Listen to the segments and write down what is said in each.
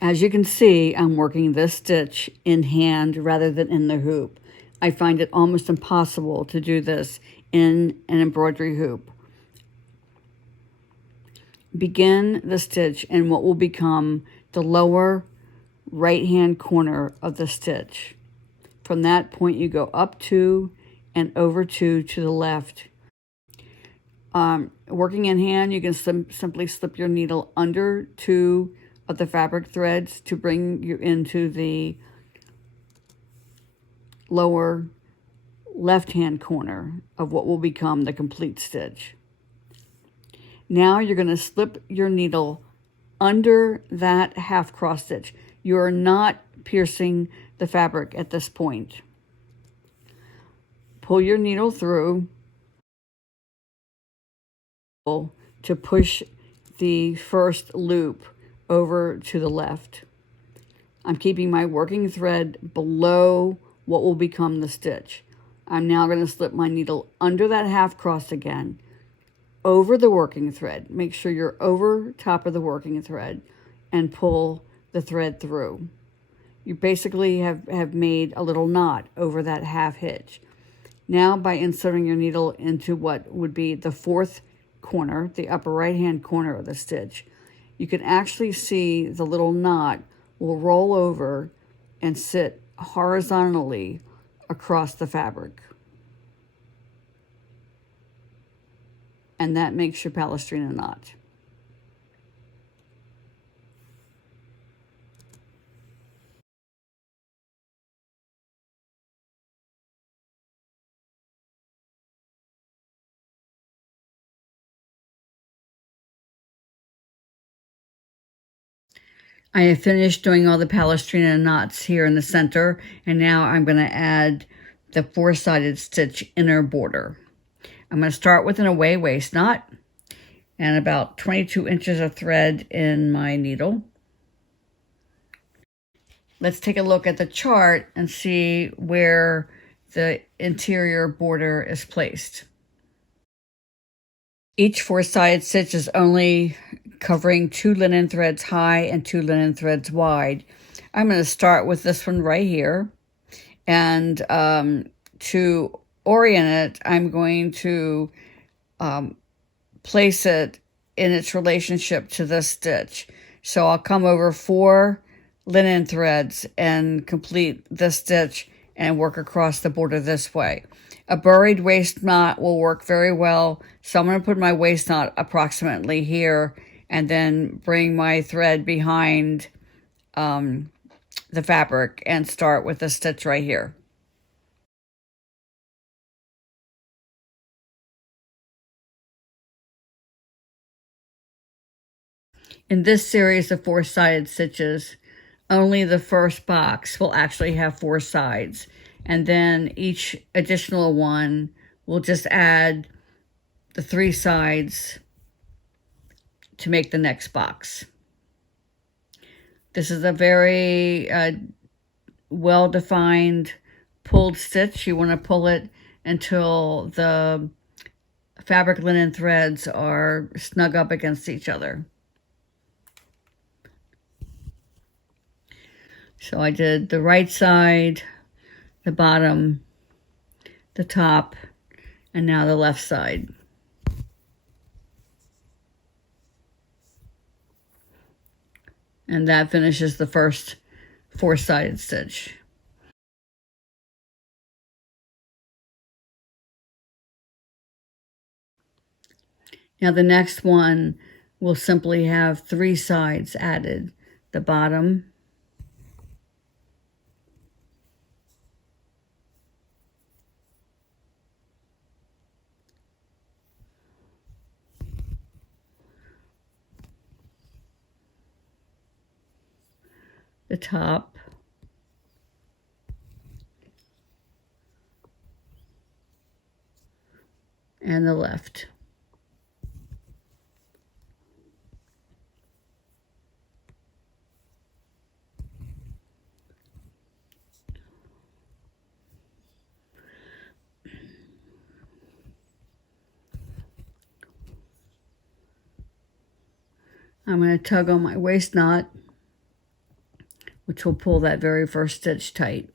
As you can see, I'm working this stitch in hand rather than in the hoop. I find it almost impossible to do this in an embroidery hoop. Begin the stitch in what will become the lower right-hand corner of the stitch. From that point, you go up 2 and over 2 to the left. Working in hand, you can simply slip your needle under 2 of the fabric threads to bring you into the lower left-hand corner of what will become the complete stitch. Now you're going to slip your needle under that half cross stitch. You are not piercing the fabric at this point. Pull your needle through to push the first loop over to the left. I'm keeping my working thread below what will become the stitch. I'm now going to slip my needle under that half cross again, over the working thread. Make sure you're over top of the working thread and pull the thread through. You basically have made a little knot over that half hitch. Now, by inserting your needle into what would be the fourth corner, the upper right hand corner of the stitch, you can actually see the little knot will roll over and sit horizontally across the fabric. And that makes your Palestrina knot. I have finished doing all the Palestrina knots here in the center, and now I'm going to add the 4-sided stitch inner border. I'm going to start with an away waist knot and about 22 inches of thread in my needle. Let's take a look at the chart and see where the interior border is placed. Each 4-sided stitch is only covering 2 linen threads high and 2 linen threads wide. I'm going to start with this one right here, and to orient it, I'm going to place it in its relationship to this stitch. So I'll come over 4 linen threads and complete this stitch and work across the border this way. A buried waist knot will work very well. So I'm going to put my waist knot approximately here and then bring my thread behind the fabric and start with a stitch right here. In this series of 4-sided stitches, only the first box will actually have 4 sides, and then each additional one will just add the 3 sides to make the next box. This is a very well-defined pulled stitch. You want to pull it until the fabric linen threads are snug up against each other. So I did the right side, the bottom, the top, and now the left side. And that finishes the first 4-sided stitch. Now the next one will simply have 3 sides added. The bottom, the top, and the left. I'm going to tug on my waist knot which will pull that very first stitch tight.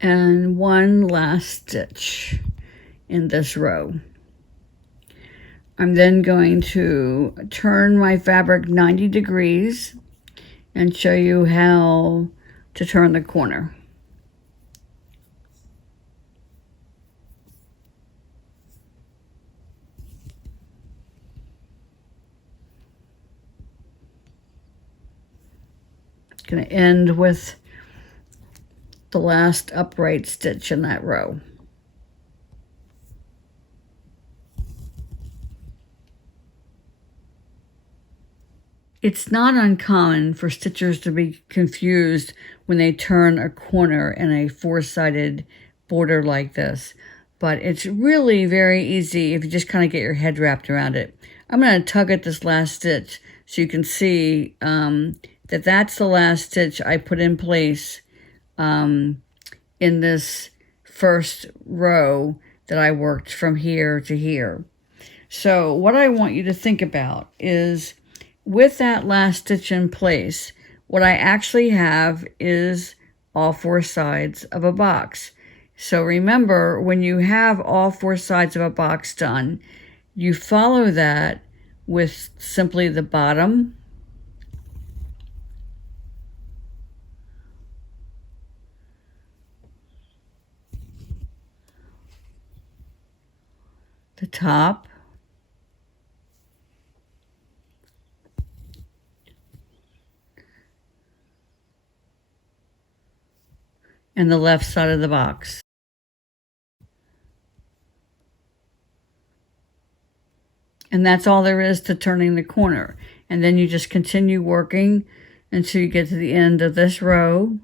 And one last stitch in this row. I'm then going to turn my fabric 90 degrees and show you how to turn the corner. Going to end with the last upright stitch in that row. It's not uncommon for stitchers to be confused when they turn a corner in a four-sided border like this, but it's really very easy if you just kind of get your head wrapped around it. I'm going to tug at this last stitch so you can see that that's the last stitch I put in place in this first row that I worked from here to here. So what I want you to think about is, with that last stitch in place, what I actually have is all four sides of a box. So remember, when you have all four sides of a box done, you follow that with simply the bottom, the top, and the left side of the box. And that's all there is to turning the corner. And then you just continue working until you get to the end of this row,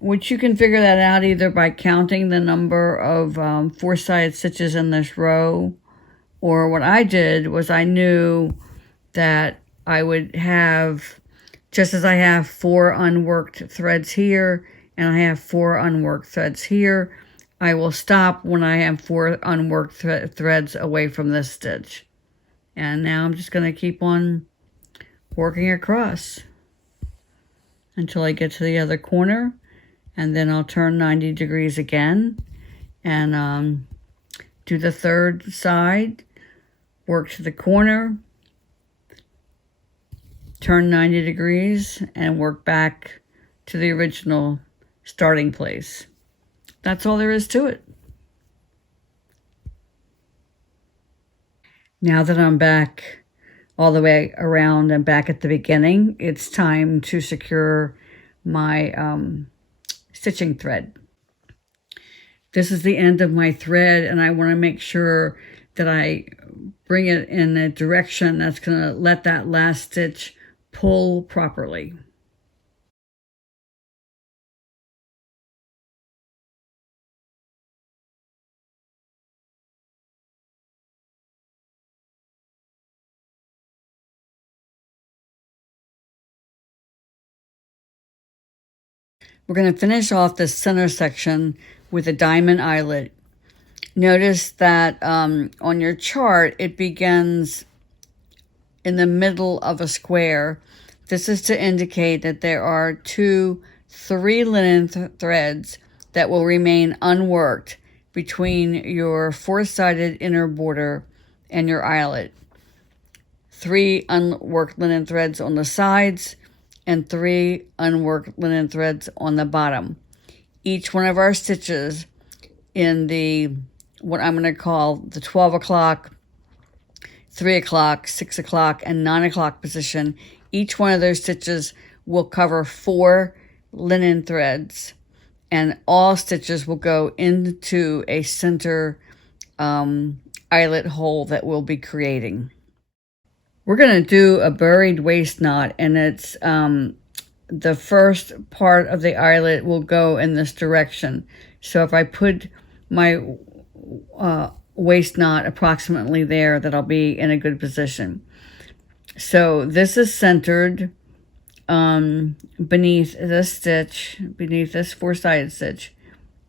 which you can figure that out either by counting the number of four-sided stitches in this row, or what I did was I knew that I would have, just as I have 4 unworked threads here and I have 4 unworked threads here, I will stop when I have 4 unworked threads away from this stitch. And now I'm just going to keep on working across until I get to the other corner, and then I'll turn 90 degrees again and do the third side, work to the corner, turn 90 degrees, and work back to the original starting place. That's all there is to it. Now that I'm back all the way around and back at the beginning, it's time to secure my stitching thread. This is the end of my thread, and I want to make sure that I bring it in a direction that's going to let that last stitch pull properly. We're going to finish off this center section with a diamond eyelet. Notice that on your chart, it begins in the middle of a square. This is to indicate that there are 2 3 linen threads that will remain unworked between your 4-sided inner border and your eyelet. 3 unworked linen threads on the sides and 3 unworked linen threads on the bottom. Each one of our stitches in the, what I'm going to call the 12 o'clock 3 o'clock, 6 o'clock, and 9 o'clock position. Each one of those stitches will cover 4 linen threads, and all stitches will go into a center eyelet hole that we'll be creating. We're going to do a buried waist knot, and it's the first part of the eyelet will go in this direction. So if I put my waist knot approximately there, that I'll be in a good position. So this is centered beneath this stitch, beneath this 4-sided stitch,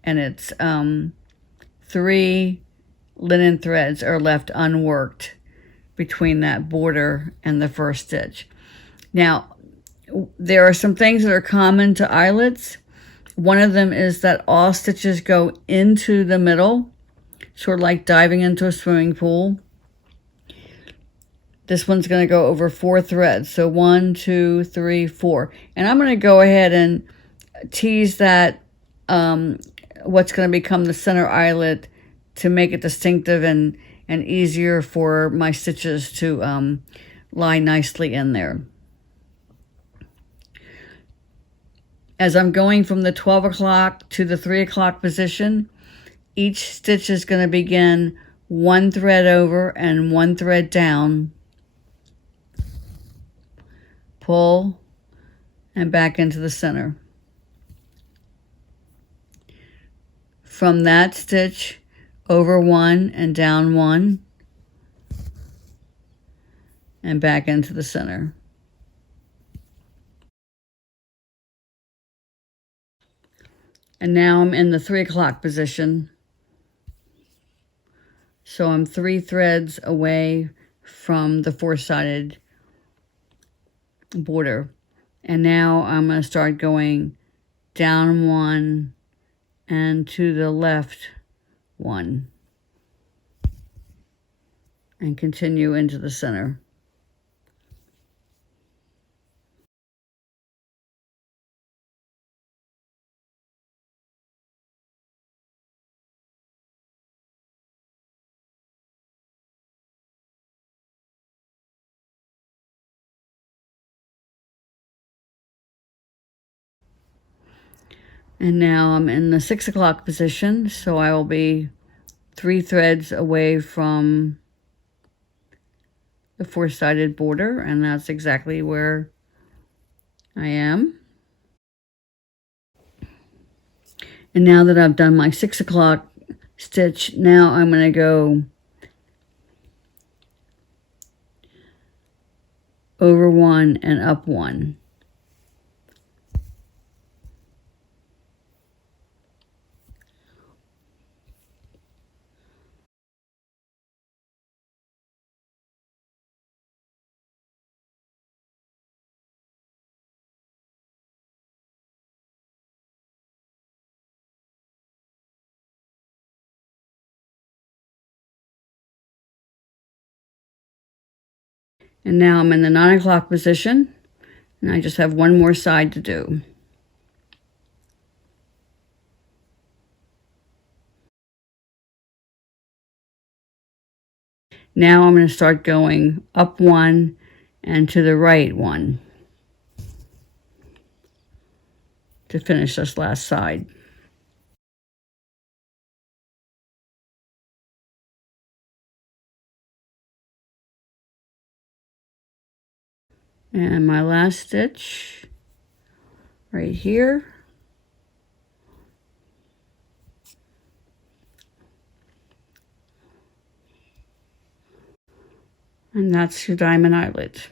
and it's 3 linen threads are left unworked between that border and the first stitch. Now, there are some things that are common to eyelets. One of them is that all stitches go into the middle, sort of like diving into a swimming pool. This one's going to go over 4 threads. So 1, 2, 3, 4. And I'm going to go ahead and tease that what's going to become the center eyelet to make it distinctive and easier for my stitches to lie nicely in there. As I'm going from the 12 o'clock to the 3 o'clock position, each stitch is going to begin 1 thread over and 1 thread down, pull, and back into the center. From that stitch, over 1 and down 1, and back into the center. And now I'm in the 3 o'clock position. So I'm 3 threads away from the 4-sided border. And now I'm going to start going down 1 and to the left 1. And continue into the center. And now I'm in the 6 o'clock position, so I will be 3 threads away from the 4-sided border, and that's exactly where I am. And now that I've done my 6 o'clock stitch, now I'm going to go over 1 and up 1. And now I'm in the 9 o'clock position, and I just have one more side to do. Now I'm going to start going up 1 and to the right 1 to finish this last side. And my last stitch right here. And that's your diamond eyelet.